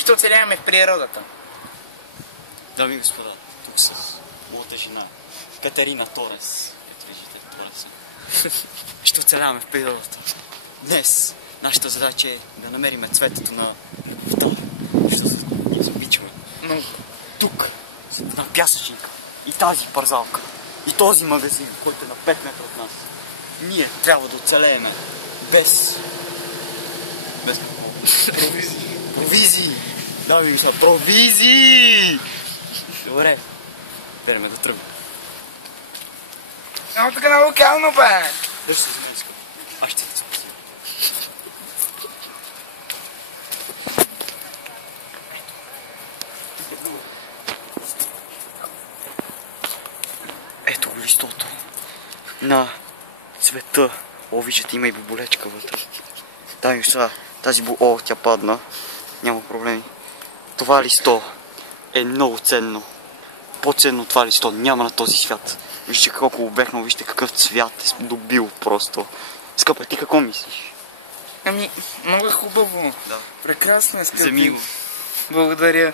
ние ще оцеляваме в природата. Дами и господа, тук с моята жена Катерина Торес. Ето виждате Тореса. Ще оцеляваме в природата. Днес нашата задача е да намерим цветето на любовта. Защото ние се обичаме. Но Тук, на пясъчника, и тази парзалка, и този магазин, който е на 5 метра от нас, ние трябва да оцелееме без провизии. провизии. Да, ми мисля, провизии! Добре, береме да тръгнем. Много така на локално, бе! Държи се за мен, скъпи. Аз ще те спася. Ето го листото на цвета. О, виждате, има и боболечка вътре. Да, и сега тази тя падна. Няма проблеми. Това листо е много ценно. По-ценно това листо няма на този свят. Вижте колко обехнал, вижте какъв цвят е добил просто. Скъпа, ти какво мислиш? Ами, много е хубаво. Да. Прекрасно е, скъпи. Вземи го. Благодаря.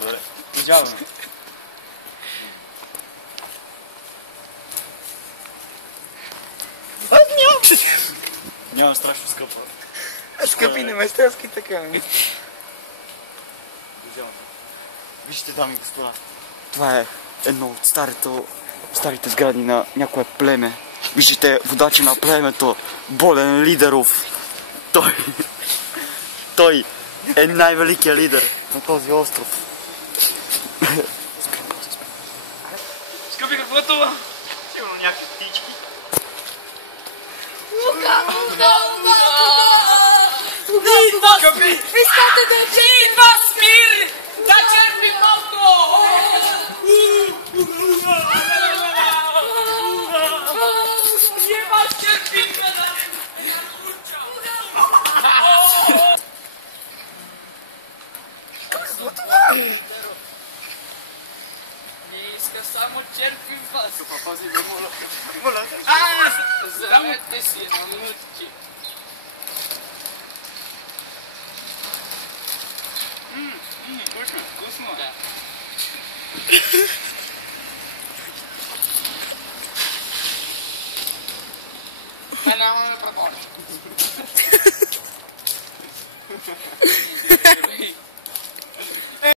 Добре. Идяваме. Няма страшно скъпа. Скъпи, не ме стряски така. Вижте, дами и господа, това е едно от старите сгради на някое племе. Виждате водача на племето, Болен Лидеров. Той е най-великият лидер на този остров. Скъпи, какво е това? Сигурно някакви птички. Скъпи! Искате да Идва Смир! Да черпи малко! Ева черпи, бе! Какво това? Не иска само черпи вас. Пази ме, моля. Здравейте си, намутчи. Вкусно, вкусно. Да.